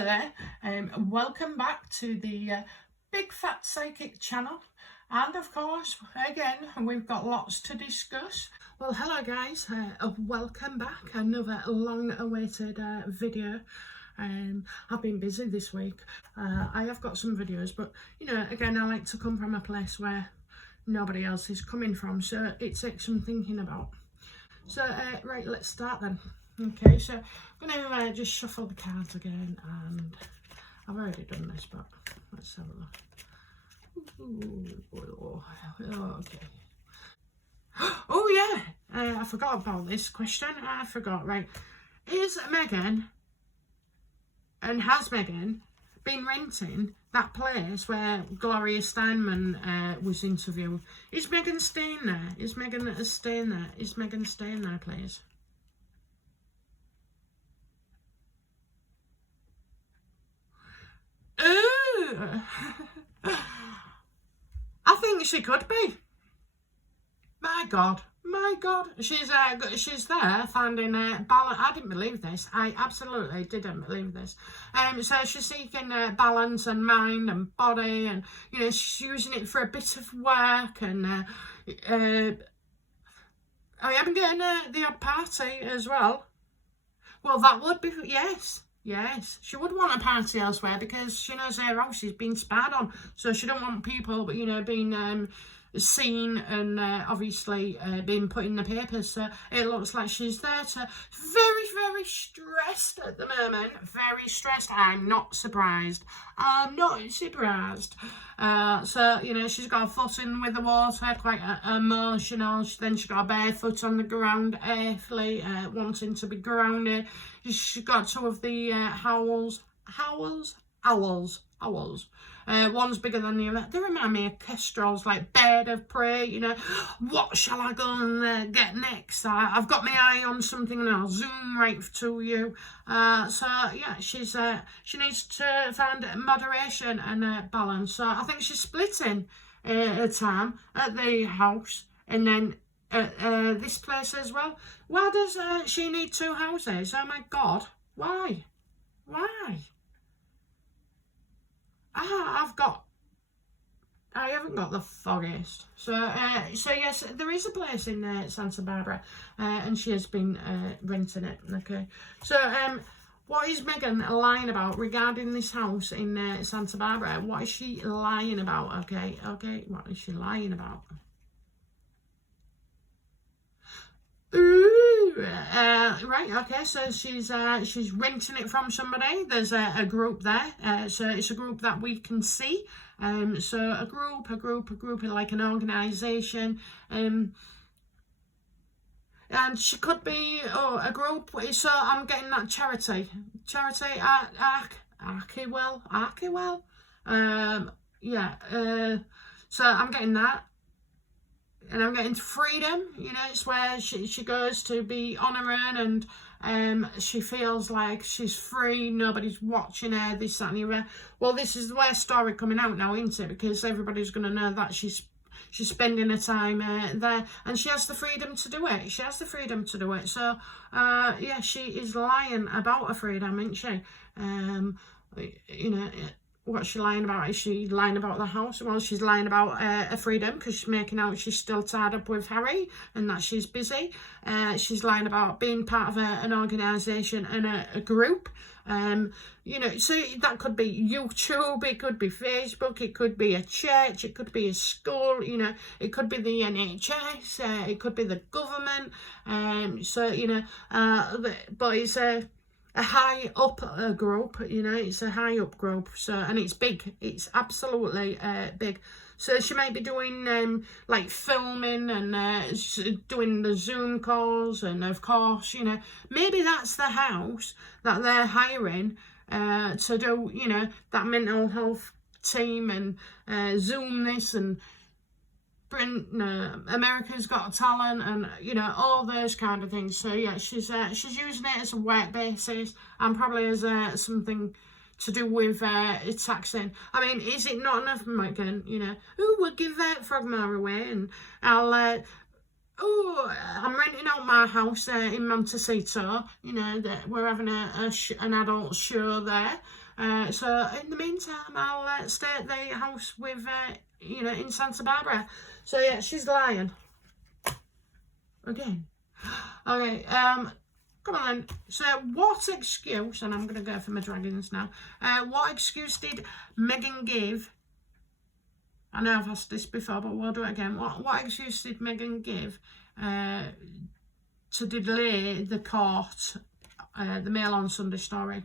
Hello there, welcome back to the Big Fat Psychic channel, and of course again we've got lots to discuss. Well, hello guys, welcome back, another long awaited video. I've been busy this week. I have got some videos, but you know, again, I like to come from a place where nobody else is coming from, so it takes some thinking about. So right, let's start then. Okay, so I'm going to just shuffle the cards again, and I've already done this, but let's have a look. Ooh, okay. Oh yeah, I forgot about this question. I forgot, right. Is Meghan, and has Meghan been renting that place where Gloria Steinham was interviewed? Is Meghan staying there? Is Meghan staying there? Is Meghan staying there, please? I think she could be. My God, she's there finding balance. I didn't believe this. I absolutely didn't believe this. So she's seeking balance and mind and body, and you know, she's using it for a bit of work, and I am getting the odd party as well. Well, that would be, yes. Yes, she would want a party elsewhere because she knows her house is being spied on. So she don't want people, you know, being seen and obviously being put in the papers. So it looks like she's there to very stressed at the moment. Very stressed. I'm not surprised. I'm not surprised. So, you know, she's got a foot in with the water, quite emotional. Then she got a bare foot on the ground, earthly, wanting to be grounded. She's got two of the owls. One's bigger than the other. They remind me of kestrels, like bird of prey, you know. What shall I go and get next? I've got my eye on something and I'll zoom right to you. So yeah, she needs to find moderation and balance. So I think she's splitting her time at the house and then this place as well. Why does she need two houses? Oh my God, why? I haven't got the foggiest. So yes, there is a place in Santa Barbara, and she has been renting it. Okay, so what is Meghan lying about regarding this house in Santa Barbara? What is she lying about? Okay, what is she lying about? Right, okay, so she's renting it from somebody. There's a group there, so it's a group that we can see. So a group, like an organisation, and she could be a group. So I'm getting that charity, Arkewell, yeah. So I'm getting that. And I'm getting freedom, you know, it's where she goes to be on her own, and she feels like she's free, nobody's watching her, this, that and the other. Well, this is the worst story coming out now, isn't it? Because everybody's going to know that she's spending her time there, and she has the freedom to do it. So, yeah, she is lying about her freedom, isn't she? You know, what's she lying about? Is she lying about the house? Well, she's lying about her freedom because she's making out she's still tied up with Harry and that she's busy. She's lying about being part of an organisation and a group. You know, so that could be YouTube, it could be Facebook, it could be a church, it could be a school, you know, it could be the NHS, it could be the government. So, you know, but it's a high up group, you know, it's a high up group. So, and it's big, it's absolutely big. So she might be doing like filming and doing the Zoom calls, and of course, you know, maybe that's the house that they're hiring to do, you know, that mental health team and Zoom this and America's Got Talent, and you know, all those kind of things. So yeah, she's using it as a work basis and probably as something to do with taxing. I mean, is it not enough, Meghan? You know, we'll give that Frogmore away, and I'll I'm renting out my house in Montecito. You know, that we're having an adult show there. So in the meantime, I'll stay at the house with, you know, in Santa Barbara. So yeah, she's lying. Again. Okay, come on then. So what excuse, and I'm going to go for my dragons now. What excuse did Meghan give? I know I've asked this before, but we'll do it again. What excuse did Meghan give to delay the court, the Mail on Sunday story?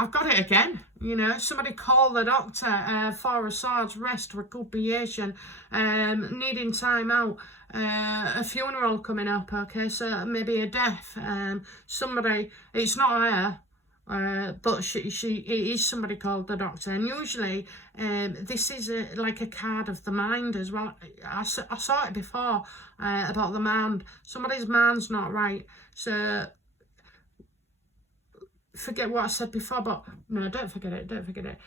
I've got it again, you know, somebody called the doctor for a sword's rest, recuperation, needing time out, a funeral coming up, okay, so maybe a death, somebody, it's not her, but it is somebody called the doctor, and usually this is like a card of the mind as well. I saw it before about the mind. Somebody's mind's not right, so forget what I said before, but no, don't forget it.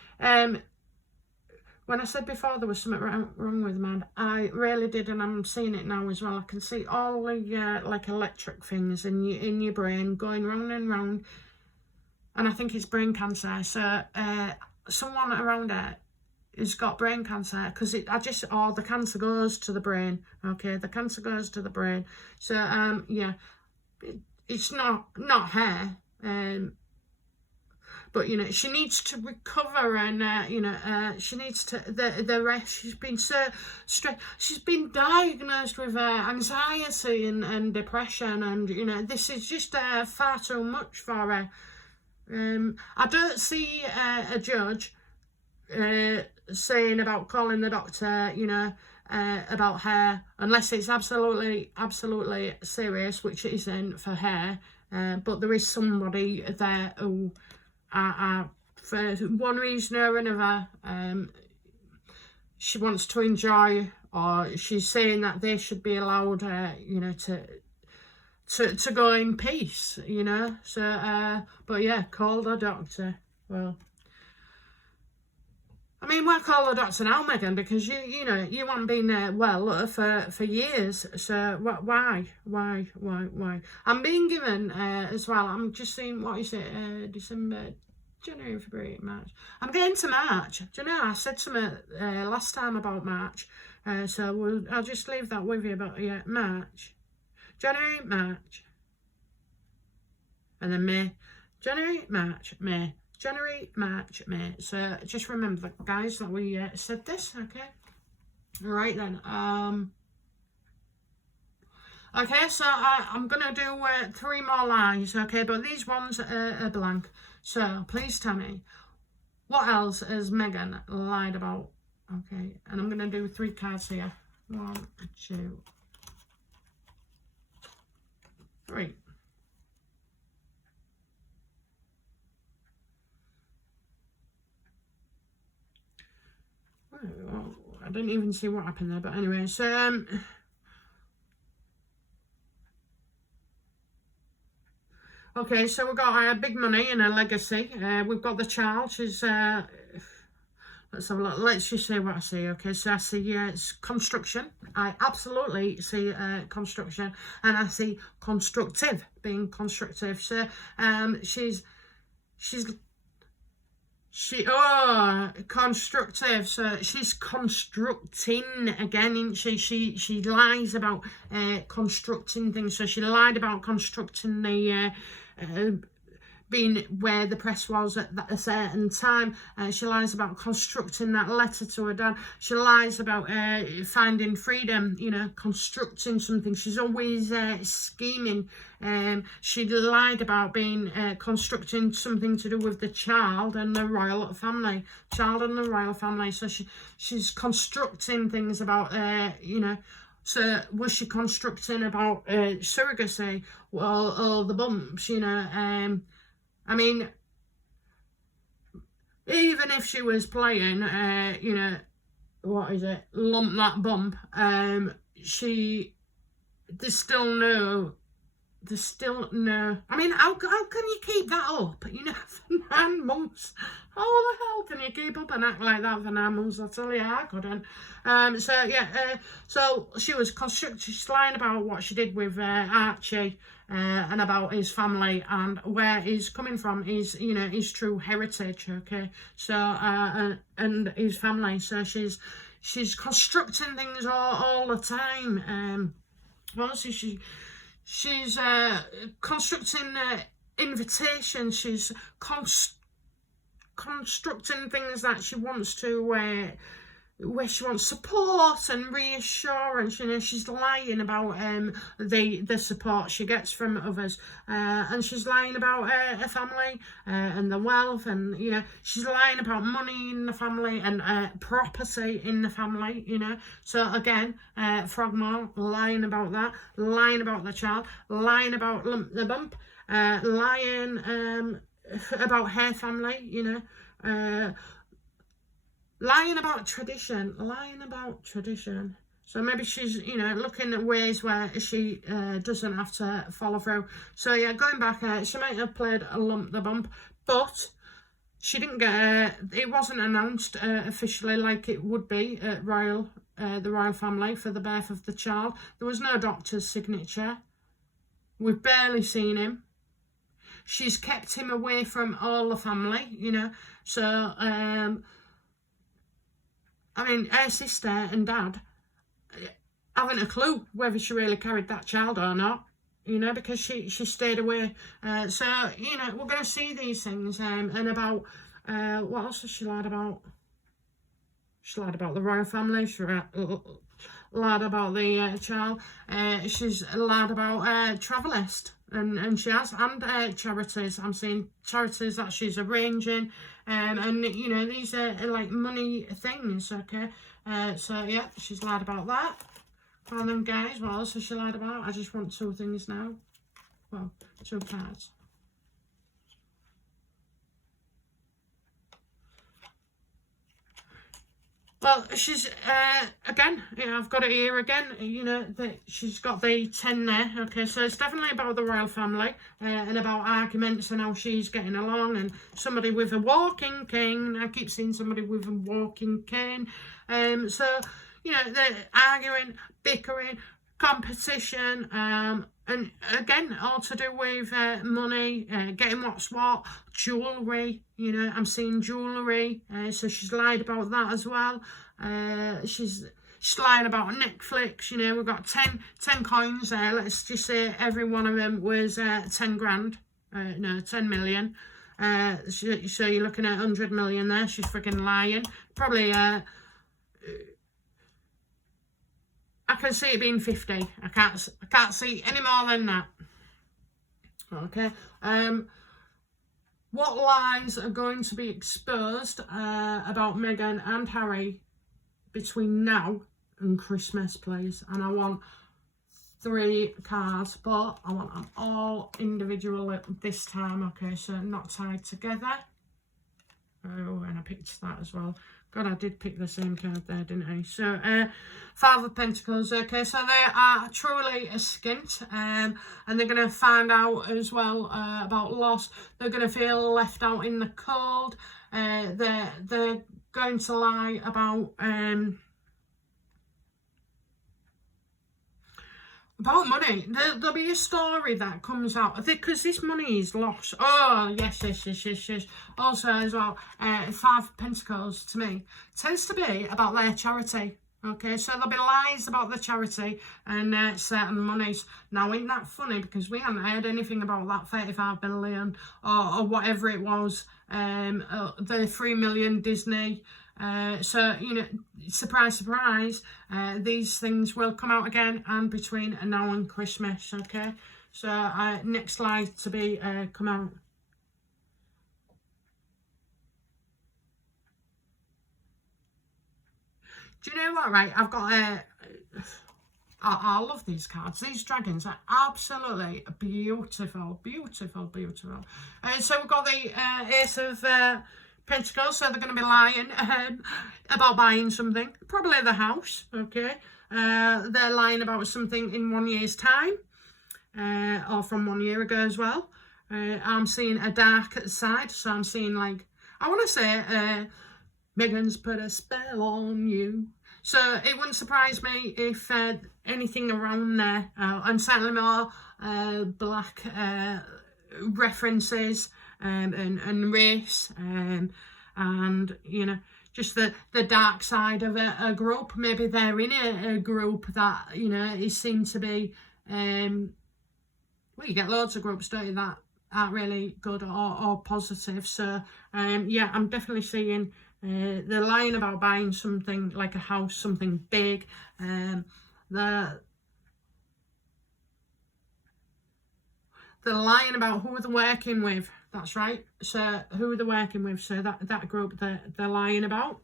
When I said before there was something wrong with the mind, I really did, and I'm seeing it now as well. I can see all the like electric things in your brain going round and round, and I think it's brain cancer. So someone around it has got brain cancer, because the cancer goes to the brain. Okay, the cancer goes to the brain. So yeah, it's not her. But, you know, she needs to recover, and, you know, she needs to, the rest. She's been so stressed. She's been diagnosed with anxiety and depression, and, you know, this is just far too much for her. I don't see a judge saying about calling the doctor, you know, about her, unless it's absolutely serious, which it isn't for her. But there is somebody there who, for one reason or another, she wants to enjoy, or she's saying that they should be allowed, you know, to go in peace, you know. So, but yeah, call the doctor. Well, I mean, why call the doctor now, Meghan? Because you know, you haven't been well for years. So why? I'm being given as well. I'm just seeing, what is it? December, January, February, March. I'm getting to March. Do you know? I said something last time about March. So I'll just leave that with you. But yeah, March, January, March, and then May. January, March, May. January, March, May. So just remember, guys, that we said this, okay? Right then. Okay, so I'm going to do 3 more lines, okay? But these ones are blank. So please tell me, what else has Meghan lied about? Okay, and I'm going to do 3 cards here. 1, 2, 3. Oh, I didn't even see what happened there, but anyway, so okay, so we've got big money and a legacy. We've got the child. She's let's have a look. Let's just say what I see. Okay, so I see it's construction. I absolutely see construction, and I see constructive, being constructive. So she's constructive. So she's constructing again, isn't she? She lies about constructing things. So she lied about constructing the being where the press was at a certain time. She lies about constructing that letter to her dad. She lies about finding freedom, you know, constructing something. She's always scheming. She lied about being constructing something to do with the child and the royal family. So she's constructing things about, you know. So was she constructing about surrogacy? Well, all the bumps, you know. I mean, even if she was playing, you know, what is it, lump that bump, there's still no, I mean, how can you keep that up, you know, for 9 months? Oh, the hell can you keep up and act like that for 9 months? I tell you, I couldn't. So she was constructed. She's lying about what she did with Archie and about his family and where he's coming from, his true heritage. Okay, so and his family. So she's constructing things all the time. She's constructing invitations. She's constructing things that she wants to where she wants support and reassurance. She's lying about the support she gets from others, and she's lying about her family and the wealth, and she's lying about money in the family and property in the family. So again, Frogmore lying about that, lying about the child, lying about Lump the Bump, lying about her family. Lying about tradition. So maybe she's, looking at ways where she doesn't have to follow through. So yeah, going back, she might have played a Lump the Bump, but she didn't get, it wasn't announced officially like it would be at the royal family for the birth of the child. There was no doctor's signature. We've barely seen him. She's kept him away from all the family, So, her sister and dad haven't a clue whether she really carried that child or not, because she stayed away. So, we're going to see these things. And about, what else has she lied about? She lied about the royal family. She lied about the child. She's lied about Travelist. And she has, and charities. I'm seeing charities that she's arranging, and these are like money things. Okay, so yeah, she's lied about that. Well then, guys, what else has she lied about? I just want 2 things now. Well, 2 cards. Well, she's, again, I've got it here again, that she's got the 10 there, okay, so it's definitely about the royal family, and about arguments and how she's getting along, and somebody with a walking cane. I keep seeing somebody with a walking cane, so, they're arguing, bickering, competition, and again, all to do with money, getting what's what, jewellery. I'm seeing jewellery, so she's lied about that as well. She's lying about Netflix. We've got 10 coins there. Let's just say every one of them was 10 grand. No, 10 million. So you're looking at 100 million there. She's freaking lying. Probably, I can see it being 50. I can't see any more than that. Okay. What lies are going to be exposed about Meghan and Harry between now and Christmas, please? And I want 3 cards, but I want them all individual this time. Okay, so not tied together. Oh, and I picked that as well. God, I did pick the same card there, didn't I? So, 5 of Pentacles. Okay, so they are truly a skint, and they're going to find out as well about loss. They're going to feel left out in the cold. They're going to lie about money. There'll be a story that comes out because this money is lost. Oh, yes. Also, as well, 5 of Pentacles to me tends to be about their charity. Okay, so there'll be lies about the charity and certain monies. Now, ain't that funny? Because we haven't heard anything about that 35 billion or whatever it was, the 3 million Disney. So, surprise, surprise, these things will come out again and between now and Christmas, okay? So, next slide to be come out. Do you know what, right? I've got I love these cards. These dragons are absolutely beautiful. So we've got the Ace of Pentacles, so they're going to be lying about buying something, probably the house, okay? They're lying about something in 1 year's time, or from 1 year ago as well. I'm seeing a dark side, so I'm seeing like, I want to say Meghan's put a spell on you. So it wouldn't surprise me if anything around there, and certainly more black references and race, and you know, just the dark side of a group. Maybe they're in a group that, you know, is seen to be well, you get loads of groups, don't you, that aren't really good or positive. So yeah, I'm definitely seeing they're lying about buying something like a house, something big. They're lying about who they're working with. That's right. So who they're working with. So that group they're lying about.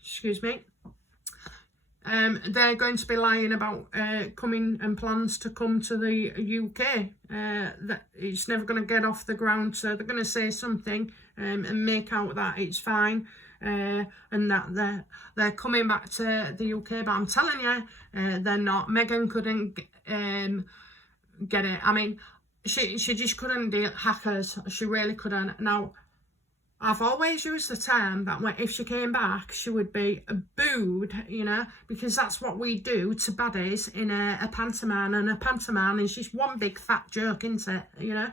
Excuse me. They're going to be lying about coming and plans to come to the UK. That it's never going to get off the ground, so they're going to say something and make out that it's fine, and that they're coming back to the UK. But I'm telling you, they're not. Meghan couldn't get it. I mean, she just couldn't deal hackers. She really couldn't. Now, I've always used the term that if she came back, she would be booed, you know, because that's what we do to baddies in a pantomime, and a pantomime is just one big fat joke, isn't it, you know?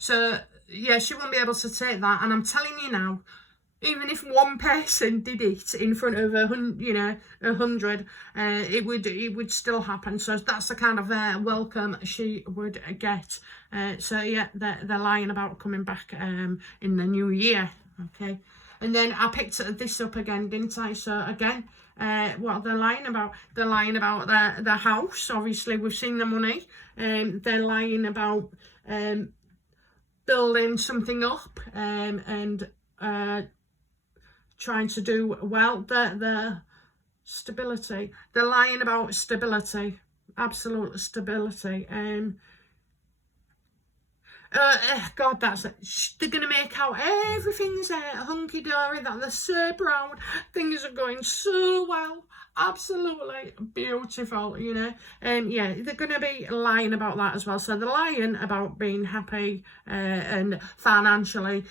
So, yeah, she won't be able to take that, and I'm telling you now, even if one person did it in front of 100, it would still happen. So that's the kind of welcome she would get. So yeah, they're lying about coming back in the new year. Okay, and then I picked this up again, didn't I? So again, what they're lying about? They're lying about the house. Obviously, we've seen the money. They're lying about building something up and trying to do well. The stability. They're lying about stability, absolute stability. God, that's it. They're going to make out everything's hunky-dory, that they're so proud, things are going so well, absolutely beautiful, you know. Yeah, they're going to be lying about that as well. So they're lying about being happy and financially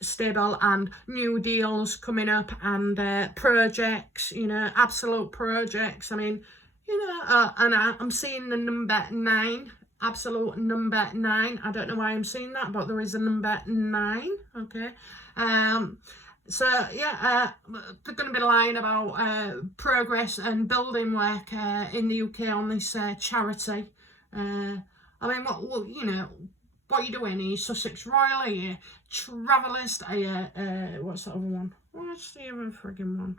stable, and new deals coming up, and projects, you know, absolute projects. I mean, you know, and I'm seeing the number 9. Absolute number 9. I don't know why I'm seeing that, but there is a number 9. Okay. So yeah, they're going to be lying about progress and building work in the UK on this charity. I mean, what you know, what are you doing? Are you Sussex Royal? Are you Travellist? Are you what's the other one? What's the other friggin' one?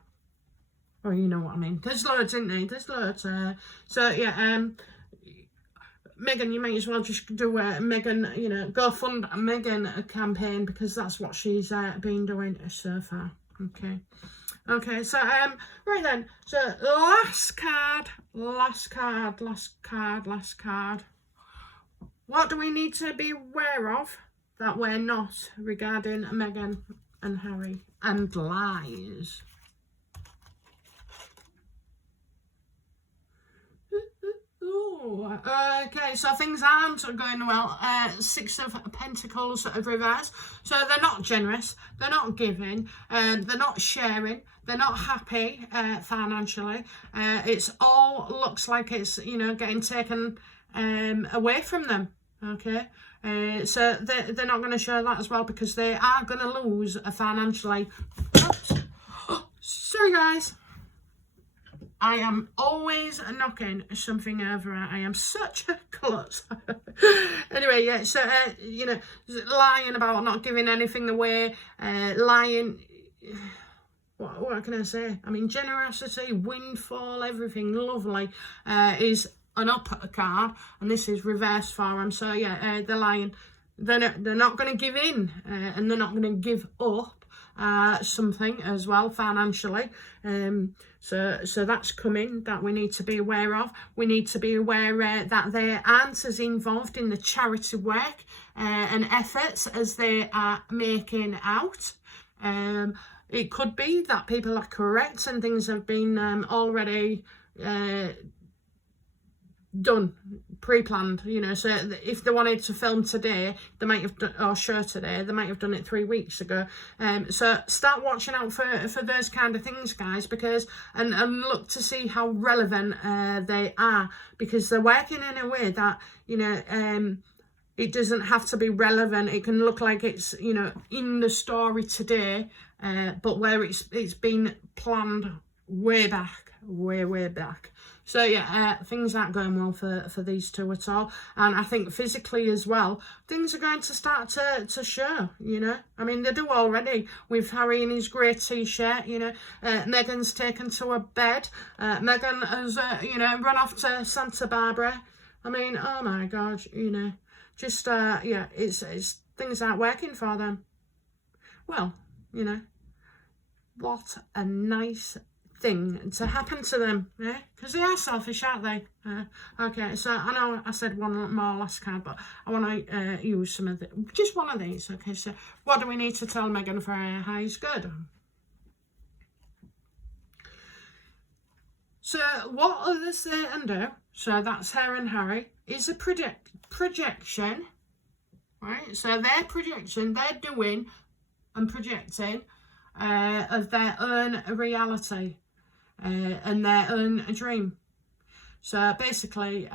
Oh, you know what I mean. There's loads, isn't there? There's loads. So yeah, Meghan, you might as well just do a Meghan, you know, go fund a Meghan campaign, because that's what she's been doing so far. Okay, so right then, so last card. What do we need to be aware of that we're not regarding Meghan and Harry and lies? Okay, so things aren't going well. 6 of Pentacles reverse. So they're not generous, they're not giving, they're not sharing, they're not happy financially. It's all looks like it's, you know, getting taken away from them. Okay, so they're not going to show that as well, because they are going to lose financially. Oops. Sorry guys, I am always knocking something over. I am such a klutz. Anyway, yeah, so, you know, lying about not giving anything away, lying, what can I say? I mean, generosity, windfall, everything lovely is an up card, and this is reverse for them. So, yeah, they're lying. They're not going to give in, and they're not going to give up something as well financially. So that's coming, that we need to be aware of. We need to be aware that they aren't as involved in the charity work and efforts as they are making out. It could be that people are correct and things have been already done, pre-planned, you know. So if they wanted to film today, they might have done, or show today, they might have done it 3 weeks ago. So start watching out for those kind of things, guys, because and look to see how relevant they are, because they're working in a way that, you know, it doesn't have to be relevant. It can look like it's, you know, in the story today, but where it's been planned way back, way back. So yeah, things aren't going well for these two at all. And I think physically as well, things are going to start to show, you know. I mean, they do already with Harry in his grey t-shirt, you know. Meghan's taken to her bed. Meghan has, you know, run off to Santa Barbara. I mean, oh my God, you know. Just, yeah, it's things aren't working for them. Well, you know, what a nice thing to happen to them, yeah, because they are selfish, aren't they? Okay, so I know I said one more last card, but I want to use some of the, just one of these. Okay, so what do we need to tell Meghan for her highs good? So what others say and do, so that's her and Harry, is a projection, right? So their projection, they're doing and projecting of their own reality. And their own dream. So basically,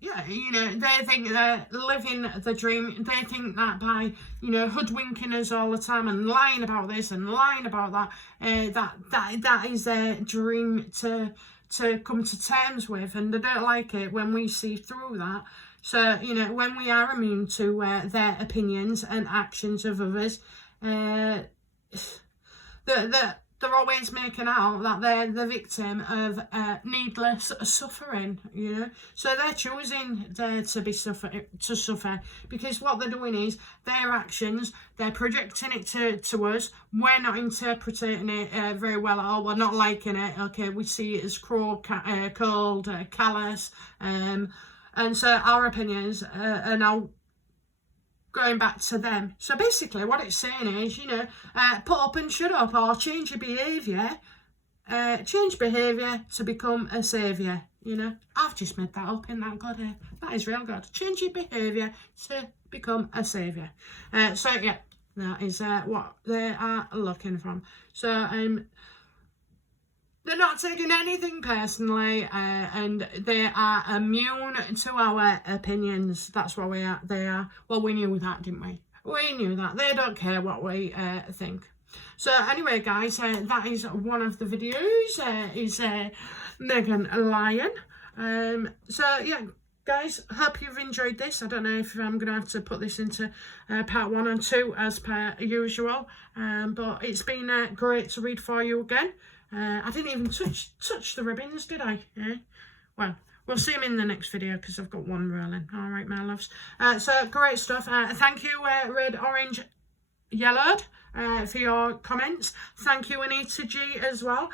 yeah, you know, they think they're living the dream. They think that by, you know, hoodwinking us all the time and lying about this and lying about that, that is their dream to come to terms with, and they don't like it when we see through that. So, you know, when we are immune to their opinions and actions of others, they're always making out that they're the victim of needless suffering, you know. So they're choosing to suffer, because what they're doing is their actions, they're projecting it to us. We're not interpreting it very well at all. We're not liking it. Okay, we see it as cruel, cold, callous, and so our opinions are now going back to them. So basically what it's saying is, you know, put up and shut up, or change your behaviour. Change behaviour to become a saviour, you know. I've just made that up, isn't that good? That is real good. Change your behaviour to become a saviour. So yeah, that is what they are looking from. So they're not taking anything personally, and they are immune to our opinions. That's what they are. Well, we knew that, didn't we? We knew that. They don't care what we think. So anyway, guys, that is one of the videos, is Meghan Lion. So yeah, guys, hope you've enjoyed this. I don't know if I'm going to have to put this into part 1 and 2 as per usual, but it's been great to read for you again. I didn't even touch the ribbons, did I? Yeah. Well, we'll see them in the next video, because I've got one rolling. All right, my loves. So great stuff. Thank you, Red, Orange, Yellowed, for your comments. Thank you, Anita G, as well.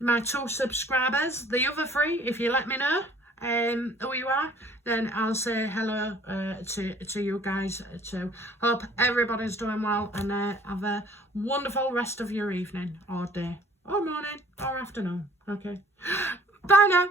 My 2 subscribers. The other 3, if you let me know who you are, then I'll say hello to you guys too. Hope everybody's doing well, and have a wonderful rest of your evening or day or morning or afternoon. Okay, bye now.